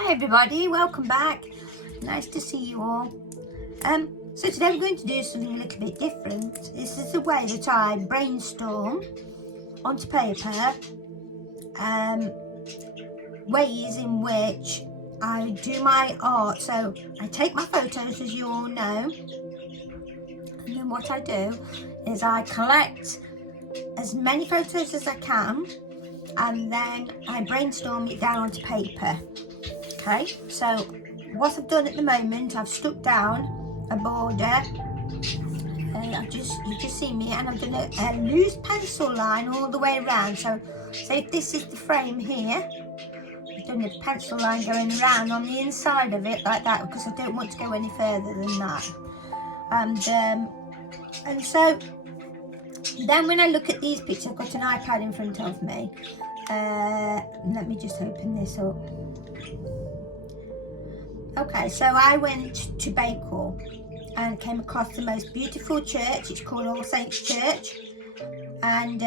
Hi everybody, welcome back. Nice to see you all. So today we're going to do something a little bit different. This is the way that I brainstorm onto paper, ways in which I do my art. So I take my photos, as you all know, and then what I do is I collect as many photos as I can, and then I brainstorm it down onto paper. Okay, so what I've done at the moment, I've stuck down a border, and you just see me, and I've done a loose pencil line all the way around. So if this is the frame here, I've done a pencil line going around on the inside of it like that, because I don't want to go any further than that. And so then when I look at these pictures, I've got an iPad in front of me. Let me just open this up. Okay, so I went to Bakewell and came across the most beautiful church. It's called All Saints Church, and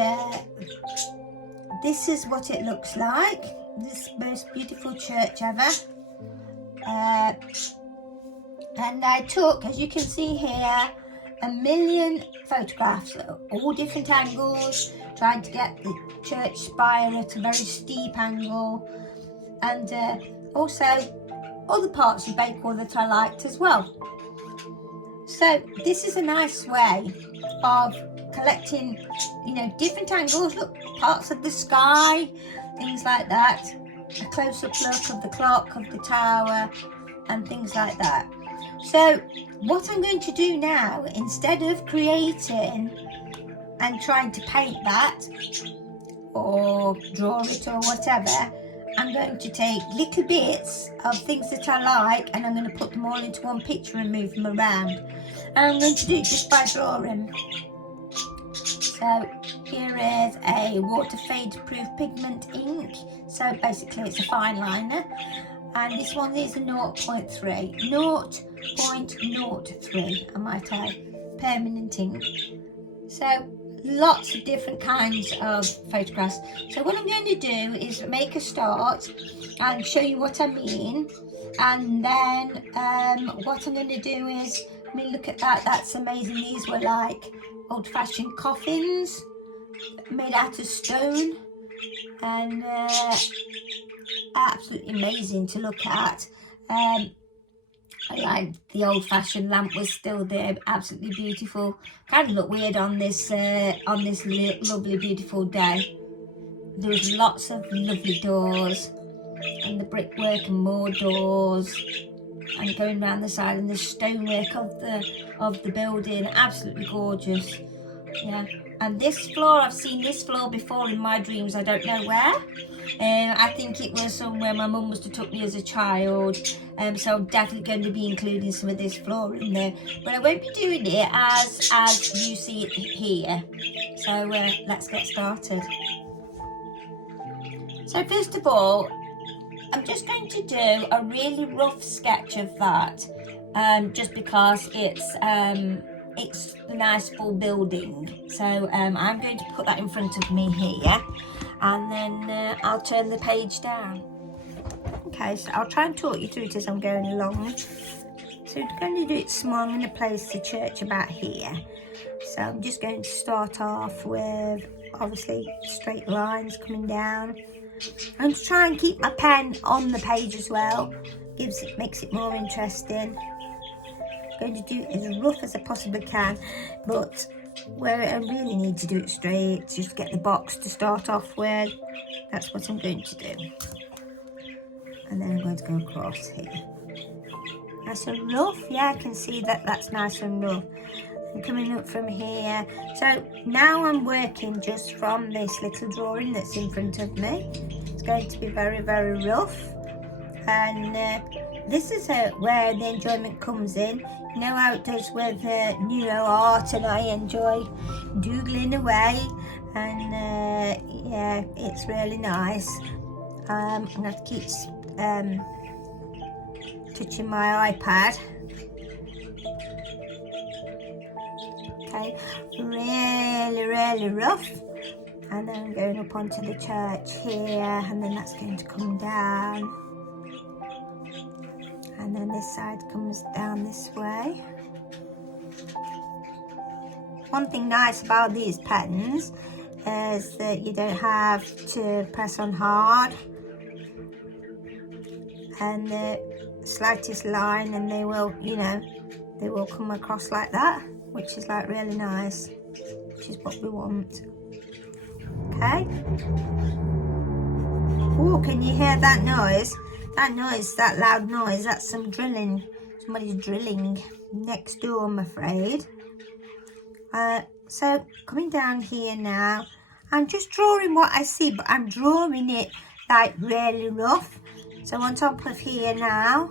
this is what it looks like. This most beautiful church ever. And I took, as you can see here, 1,000,000 photographs at all different angles, trying to get the church spire at a very steep angle, and also other parts of Bakewell that I liked as well. So this is a nice way of collecting, different angles. Look, parts of the sky, things like that. A close-up look of the clock, of the tower, and things like that. So what I'm going to do now, instead of creating and trying to paint that or draw it or whatever, I'm going to take little bits of things that I like, and I'm going to put them all into one picture and move them around. And I'm going to do it just by drawing. So here is a water fade proof pigment ink. So basically it's a fine liner. And this one is a 0.3. 0.03, I might add, permanent ink. So lots of different kinds of photographs. So what I'm going to do is make a start and show you what I mean, and then what I'm going to do is, look at that, that's amazing. These were like old-fashioned coffins made out of stone, and absolutely amazing to look at. I like the old-fashioned lamp was still there, absolutely beautiful. Kind of look weird on this lovely, beautiful day. There was lots of lovely doors, and the brickwork and more doors, and going around the side, and the stonework of the building, absolutely gorgeous. Yeah, and this floor, I've seen this floor before in my dreams. I don't know where. I think it was somewhere my mum must have took me as a child. So I'm definitely going to be including some of this floor in there. But I won't be doing it as you see it here. So let's get started. So first of all, I'm just going to do a really rough sketch of that. Just because it's a nice full building. So I'm going to put that in front of me here, and then I'll turn the page down. Okay, so I'll try and talk you through it as I'm going along. So I'm going to do it small. I'm going to place the church about here. So I'm just going to start off with, obviously, straight lines coming down. And to try and keep my pen on the page as well. Makes it more interesting. I'm going to do it as rough as I possibly can, but where I really need to do it straight, just get the box to start off with. That's what I'm going to do. And then I'm going to go across here. Nice and rough. Yeah, I can see that that's nice and rough. And coming up from here. So now I'm working just from this little drawing that's in front of me. It's going to be very, very rough. And this is where the enjoyment comes in. You know how it does with art, and I enjoy doodling away. And yeah, it's really nice. I'm going to have to keep touching my iPad. Okay, really, really rough. And then I'm going up onto the church here, and then that's going to come down. and then this side comes down this way. One thing nice about these pens is that you don't have to press on hard, and the slightest line and they will, you know, they will come across like that, which is like really nice, which is what we want. Okay. Oh, can you hear that noise? That noise, that loud noise, that's some drilling. Somebody's drilling next door, I'm afraid. So coming down here now, I'm just drawing what I see, but I'm drawing it like really rough. So on top of here now,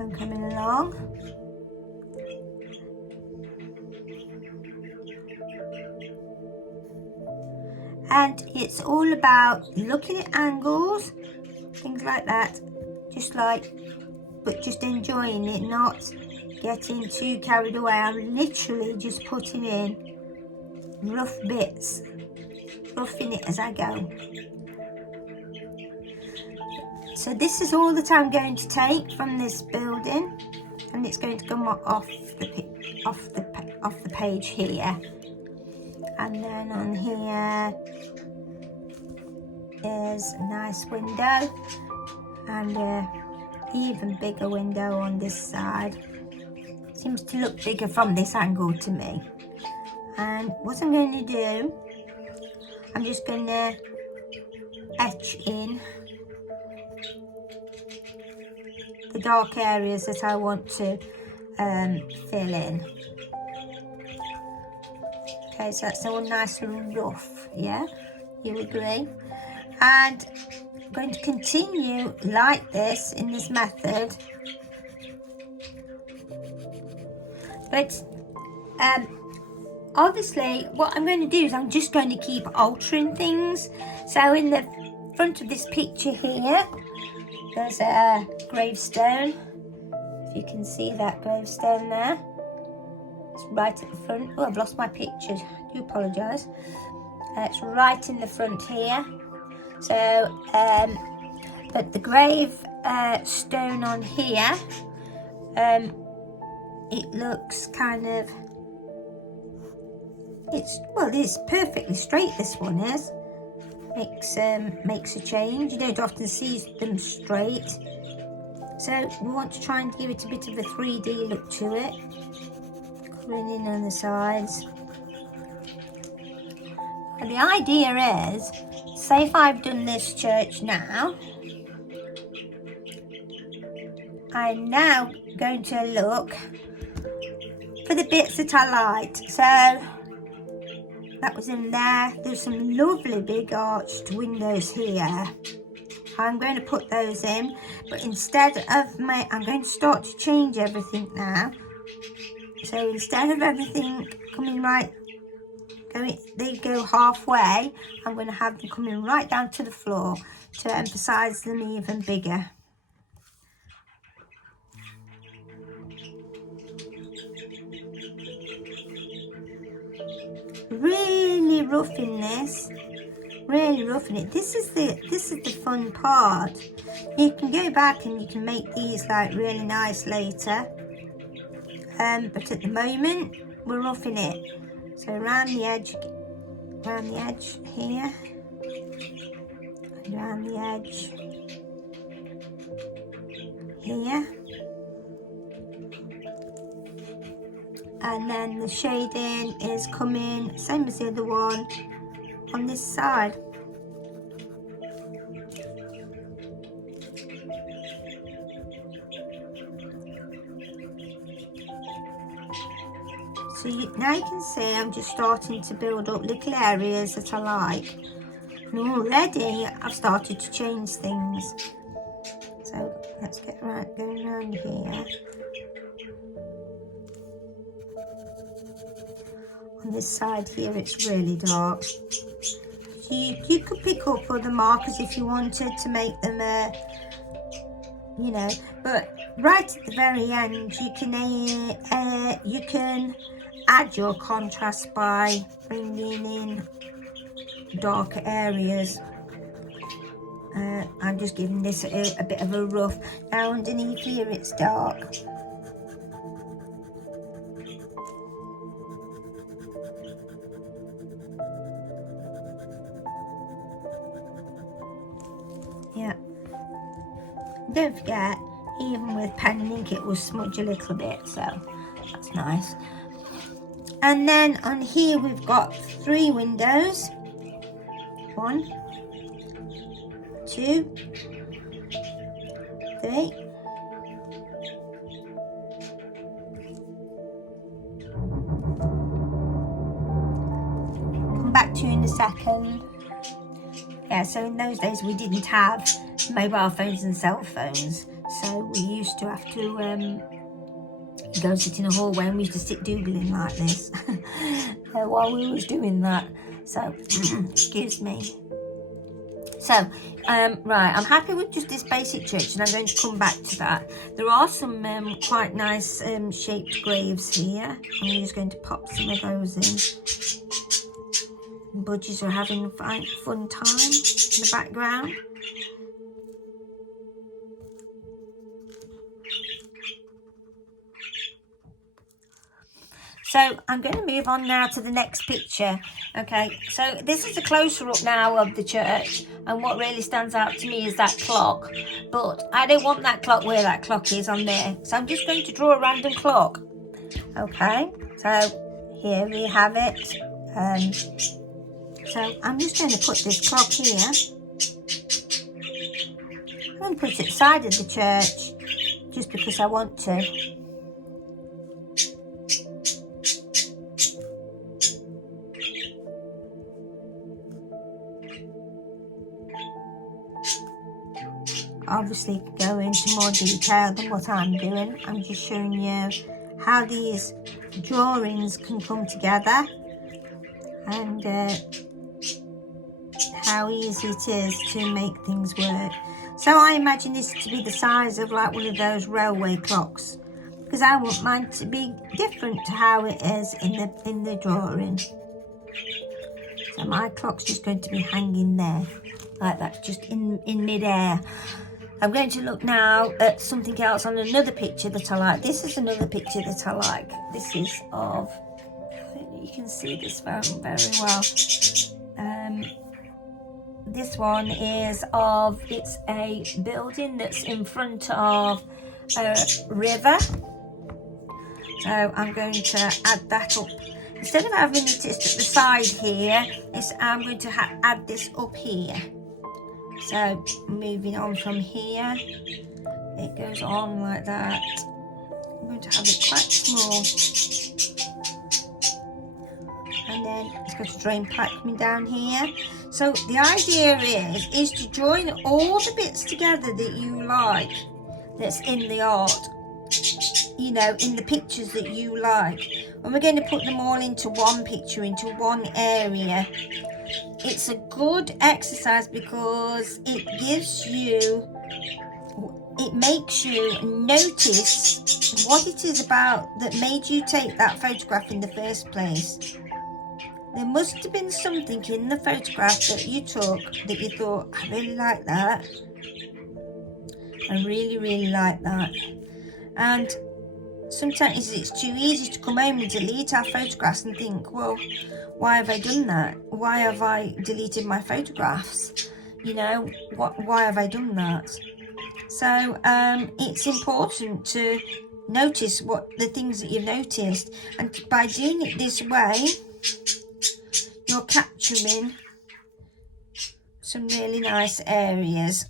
I'm coming along. And it's all about looking at angles, things like that, but just enjoying it, not getting too carried away. I'm literally just putting in rough bits, roughing it as I go. So this is all that I'm going to take from this building, and it's going to come off the page here. And then on here is a nice window, and an even bigger window on this side. Seems to look bigger from this angle to me. And what I'm going to do, I'm just going to etch in the dark areas that I want to fill in. Okay, so that's all nice and rough, yeah? You agree? And I'm going to continue like this in this method. But obviously what I'm going to do is I'm just going to keep altering things. So in the front of this picture here, there's a gravestone. If you can see that gravestone there. It's right at the front. Oh, I've lost my picture. I do apologise. It's right in the front here. So, but the grave stone on here, it looks kind of, it's perfectly straight, this one is. Makes a change. You don't often see them straight. So we want to try and give it a bit of a 3D look to it. Colouring in on the sides. And the idea is, say if I've done this church now, I'm now going to look for the bits that I liked. So that was in there. There's some lovely big arched windows here. I'm going to put those in, but instead of I'm going to start to change everything now. So instead of everything coming right, they go halfway, I'm going to have them coming right down to the floor to emphasize them even bigger. Really roughing this, really roughing it. This is the fun part. You can go back and you can make these like really nice later, but at the moment we're roughing it. So around the edge here, and around the edge here. And then the shading is coming, same as the other one, on this side. So now you can see I'm just starting to build up little areas that I like. And already I've started to change things. So let's get going around here. On this side here it's really dark. You could pick up other markers if you wanted to make them you know, but right at the very end you can add your contrast by bringing in darker areas I'm just giving this a bit of a rough. Now underneath here it's dark. Yeah. Don't forget, even with pen and ink it will smudge a little bit, so that's nice. And then on here we've got 3 windows. 1, 2, 3. Come back to you in a second. Yeah, so in those days we didn't have mobile phones and cell phones, so we used to have to go sit in a hallway, and we used to sit doodling like this while we was doing that. So excuse me. So right, I'm happy with just this basic church, and I'm going to come back to that. There are some quite nice shaped graves here. I'm just going to pop some of those in. Budgies are having a fun time in the background. So I'm going to move on now to the next picture. Okay, so this is a closer up now of the church, and what really stands out to me is that clock. But I don't want that clock where that clock is on there, so I'm just going to draw a random clock. Okay, so here we have it. So I'm just going to put this clock here. I'm going to put it at the side of the church just because I want to. Obviously go into more detail than what I'm doing. I'm just showing you how these drawings can come together, and how easy it is to make things work. So I imagine this to be the size of like one of those railway clocks, because I want mine to be different to how it is in the drawing. So my clock's just going to be hanging there like that, just in midair. I'm going to look now at something else on another picture that I like. This is another picture that I like. This is of, I think you can see this very well. This one is of, it's a building that's in front of a river. So I'm going to add that up. Instead of having it at the side here, I'm going to add this up here. So moving on from here, it goes on like that. I'm going to have it quite small. And then it's got a drain pipe coming down here. So the idea is to join all the bits together that you like, that's in the art, you know, in the pictures that you like. And we're going to put them all into one picture, into one area. It's a good exercise because it makes you notice what it is about that made you take that photograph in the first place. There must have been something in the photograph that you took that you thought, I really like that. I really, really like that. And sometimes it's too easy to come home and delete our photographs and think, well, why have I done that? Why have I deleted my photographs? You know, why have I done that? So it's important to notice what the things that you've noticed, and by doing it this way, you're capturing some really nice areas.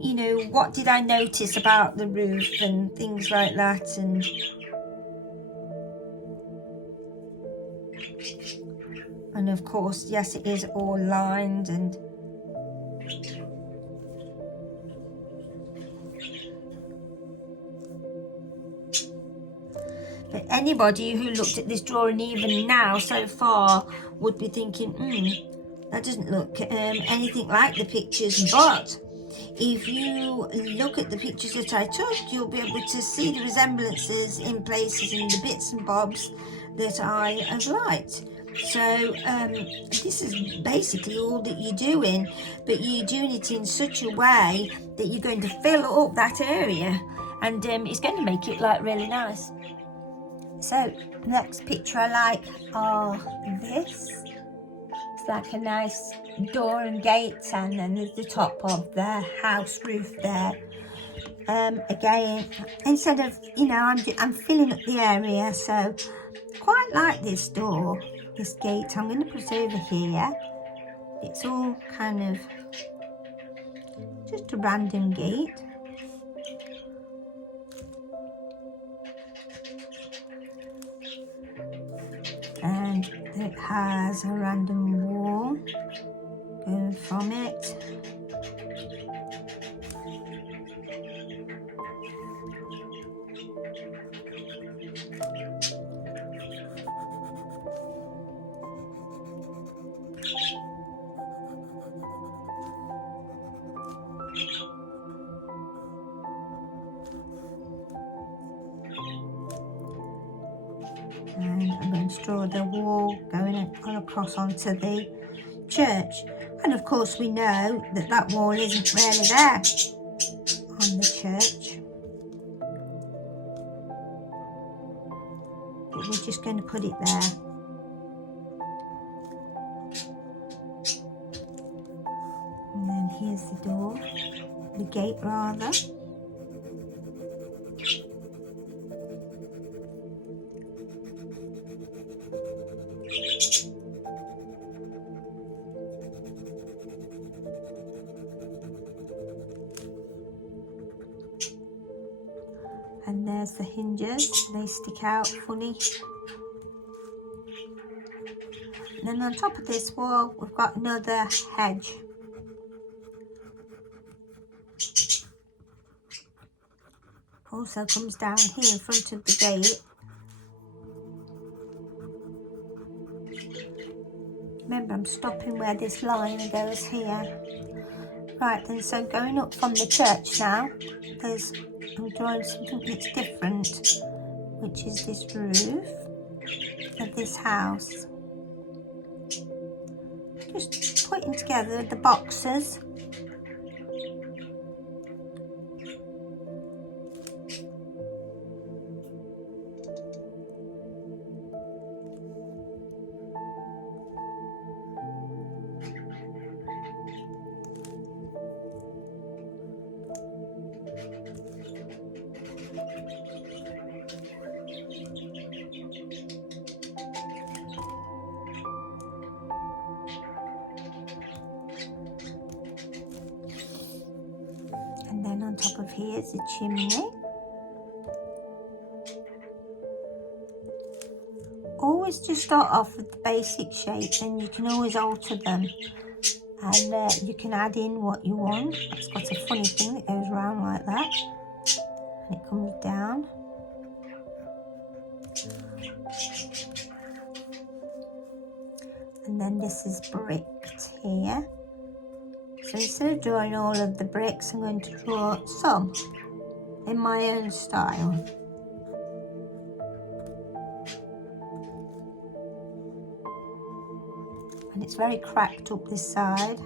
You know, what did I notice about the roof and things like that, and of course, yes, it is all lined, and but anybody who looked at this drawing even now so far would be thinking, that doesn't look anything like the pictures. But if you look at the pictures that I took, you'll be able to see the resemblances in places and the bits and bobs that I have liked. So this is basically all that you're doing, but you're doing it in such a way that you're going to fill up that area, and it's going to make it like really nice. So next picture I like are this. It's like a nice door and gate, and then there's the top of the house roof there. Again, instead of, you know, I'm filling up the area, so quite like this door, this gate. I'm going to put it over here. It's all kind of just a random gate. And it has a random wall going from it. And I'm going to draw the wall going across onto the church. And of course we know that that wall isn't really there on the church. But we're just going to put it there. And then here's the door, the gate rather. And there's the hinges, they stick out funny. And then on top of this wall, we've got another hedge. Also comes down here in front of the gate. Remember, I'm stopping where this line goes here. Right then, so going up from the church now, I'm drawing something that's different, which is this roof of this house. Just putting together the boxes. And then on top of here is a chimney. Always just start off with the basic shapes, and you can always alter them. And you can add in what you want. It's got a funny thing that goes around like that. And it comes down. And then this is bricked here. So instead of drawing all of the bricks, I'm going to draw some in my own style. And it's very cracked up this side.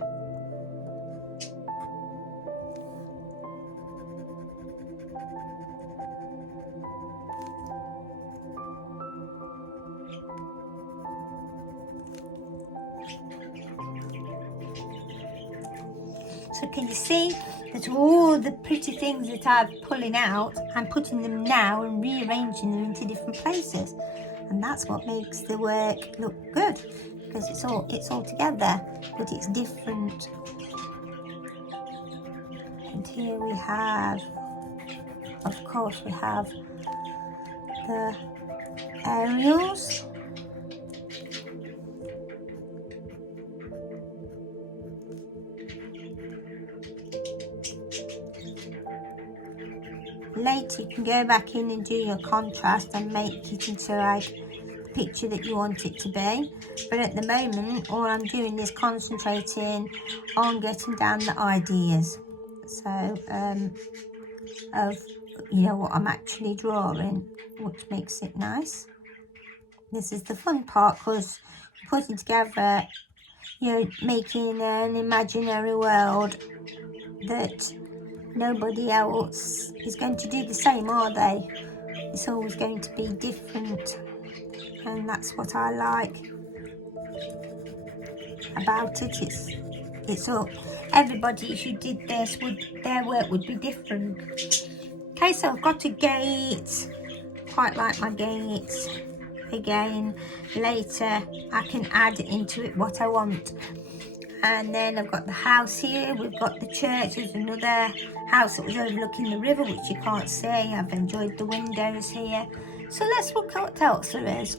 So can you see that all the pretty things that I'm pulling out, I'm putting them now and rearranging them into different places. And that's what makes the work look good, because it's all together, but it's different. And here we have, of course, we have the aerials. Later you can go back in and do your contrast and make it into like the picture that you want it to be. But at the moment, all I'm doing is concentrating on getting down the ideas. So, of, you know, what I'm actually drawing, which makes it nice. This is the fun part, because you putting together, you know, making an imaginary world that nobody else is going to do the same, are they? It's always going to be different, and that's what I like about it. It's all, everybody who did this, their work would be different. Okay, so I've got a gate. Quite like my gates. Again, later I can add into it what I want. And then I've got the house here. We've got the church. There's another house that was overlooking the river, which you can't see. I've enjoyed the windows here. So let's look at what else there is.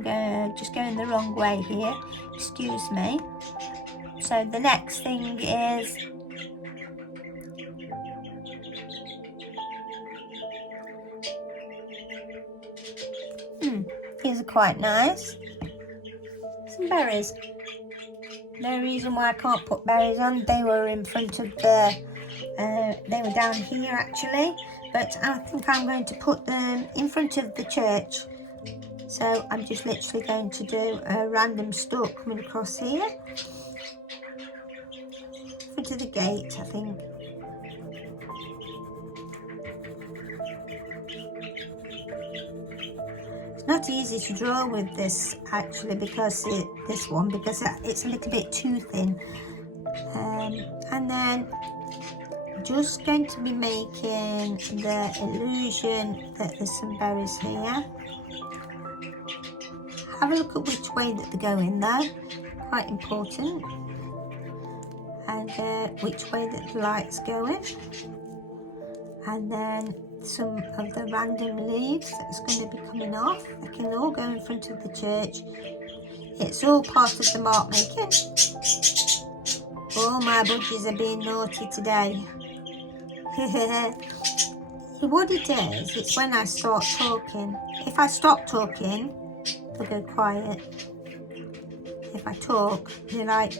I'm just going the wrong way here. Excuse me. So the next thing is these are quite nice. Some berries. No reason why I can't put berries on. They were in front of the, they were down here actually, but I think I'm going to put them in front of the church. So I'm just literally going to do a random stalk coming across here. In front of the gate, I think. It's not easy to draw with this actually, because it's a little bit too thin. And then just going to be making the illusion that there's some berries here. Have a look at which way that they're going though, quite important. And which way that the light's going. And then some of the random leaves that's going to be coming off. They can all go in front of the church. It's all part of the mark making. All my budgies are being naughty today. What it is, it's when I start talking. If I stop talking, they'll go quiet. If I talk, they're like,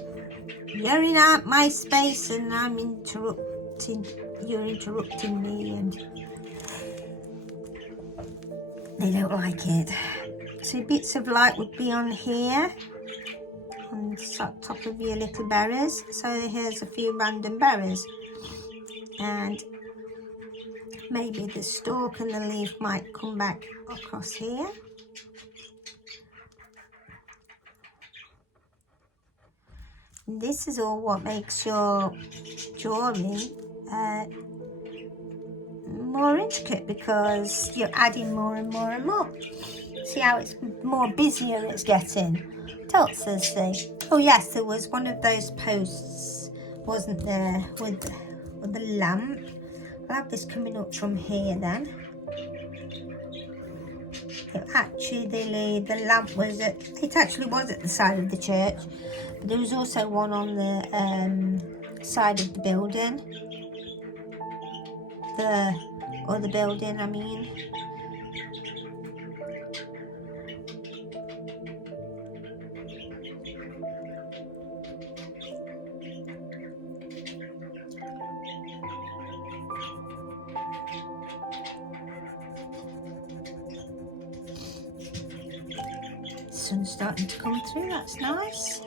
you're in my space and I'm interrupting, you're interrupting me, and they don't like it. So bits of light would be on here, on the top of your little berries. So here's a few random berries, and maybe the stalk and the leaf might come back across here. This is all what makes your drawing more intricate, because you're adding more and more and more. See how it's more busier it's getting. What else is there? Oh yes, there was one of those posts, wasn't there, with the lamp. I'll have this coming up from here then. Actually, the lamp was at the side of the church, but there was also one on the side of the building. The other building, I mean. Sun's starting to come through, that's nice.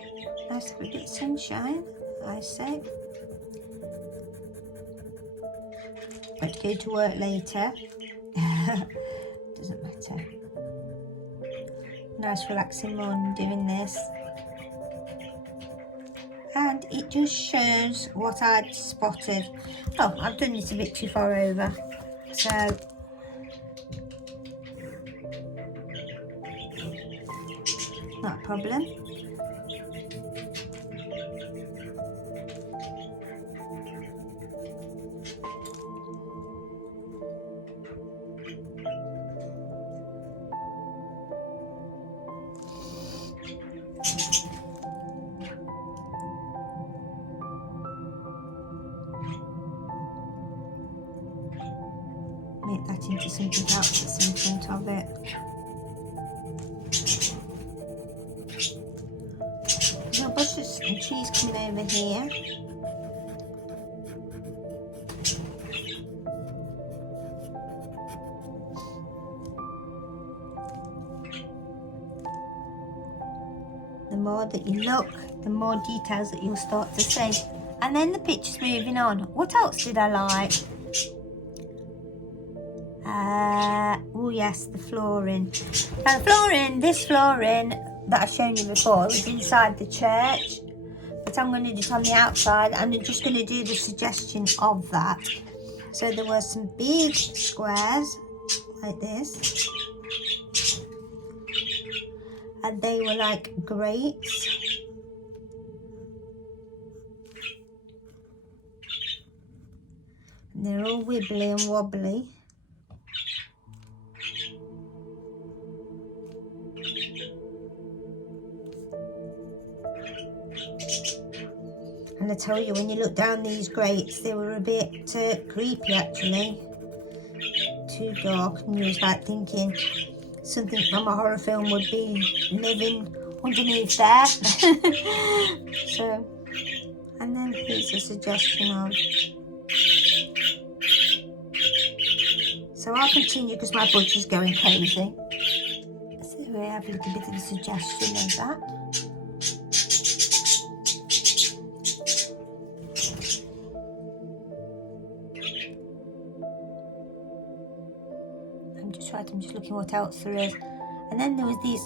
Nice to have a bit of sunshine, I say. Got to go to work later. Doesn't matter. Nice relaxing morning doing this. And it just shows what I'd spotted. Oh, I've done it a bit too far over. So not a problem. Make that into something else that's in front of it. There's a bunch of trees coming over here. more that you look, the more details that you'll start to see. And then the picture's moving on. What else did I like? Oh yes, the flooring. Now the flooring, this flooring that I've shown you before, was inside the church. But I'm going to do it on the outside, and I'm just going to do the suggestion of that. So there were some big squares like this, and they were like grates. And they're all wibbly and wobbly. And I tell you, when you look down these grates, they were a bit creepy actually. Too dark, and you was like thinking something from a horror film would be living underneath there. So, and then here's a suggestion of. So I'll continue because my budgie's going crazy. So we have a little bit of a suggestion of that. I'm just looking what else there is. And then there was these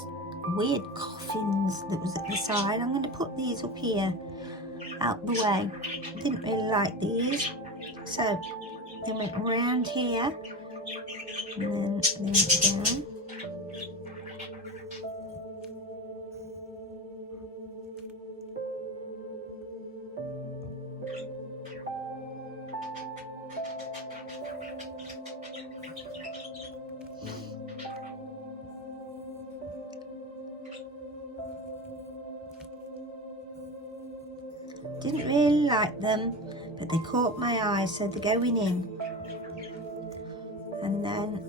weird coffins that was at the side. I'm going to put these up here out the way. I didn't really like these, so they went around here and then they went down. Didn't really like them, but they caught my eye, so they're going in. And then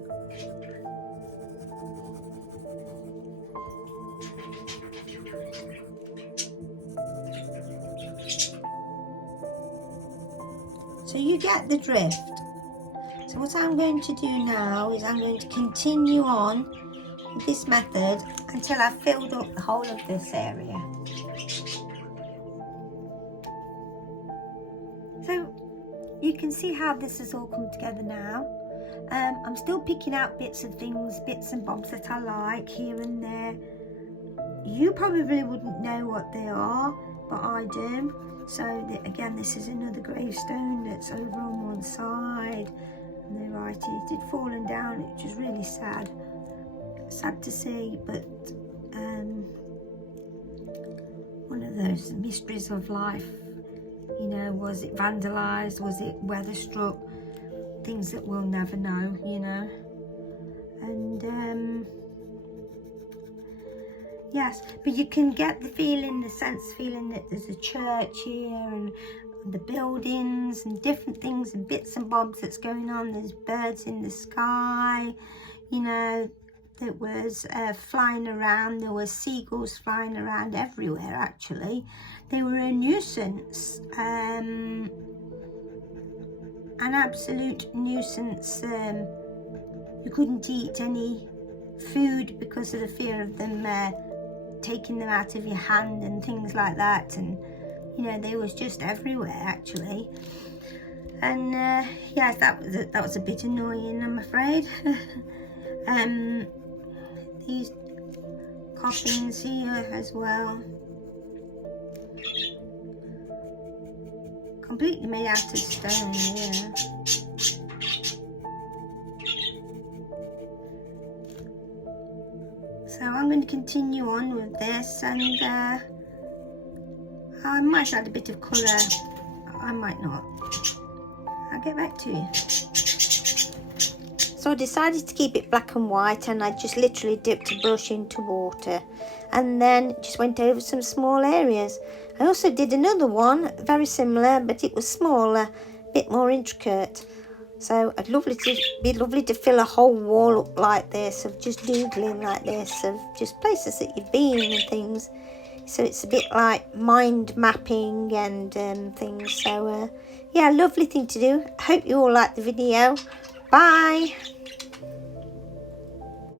so you get the drift. So what I'm going to do now is I'm going to continue on with this method until I've filled up the whole of this area. So you can see how this has all come together now. I'm still picking out bits of things, bits and bobs that I like here and there. You probably wouldn't know what they are, but I do. So again, this is another gravestone that's over on one side, and they write it had fallen down, which is really sad to see, but one of those mysteries of life. You know, was it vandalised? Was it weather struck? Things that we'll never know, you know. And yes, but you can get the feeling, the feeling that there's a church here and the buildings and different things and bits and bobs that's going on. There's birds in the sky, you know, that was flying around. There were seagulls flying around everywhere actually. They were a nuisance, an absolute nuisance. You couldn't eat any food because of the fear of them taking them out of your hand and things like that. And you know, they was just everywhere actually. And yes, that was a bit annoying, I'm afraid. These coffins here as well, completely made out of stone, yeah. So I'm going to continue on with this, and I might add a bit of colour, I might not. I'll get back to you. So I decided to keep it black and white, and I just literally dipped a brush into water and then just went over some small areas. I also did another one very similar, but it was smaller, a bit more intricate. So it'd be lovely to fill a whole wall up like this, of just doodling like this, of just places that you've been and things. So it's a bit like mind mapping and things. So yeah, lovely thing to do. I hope you all liked the video. Bye.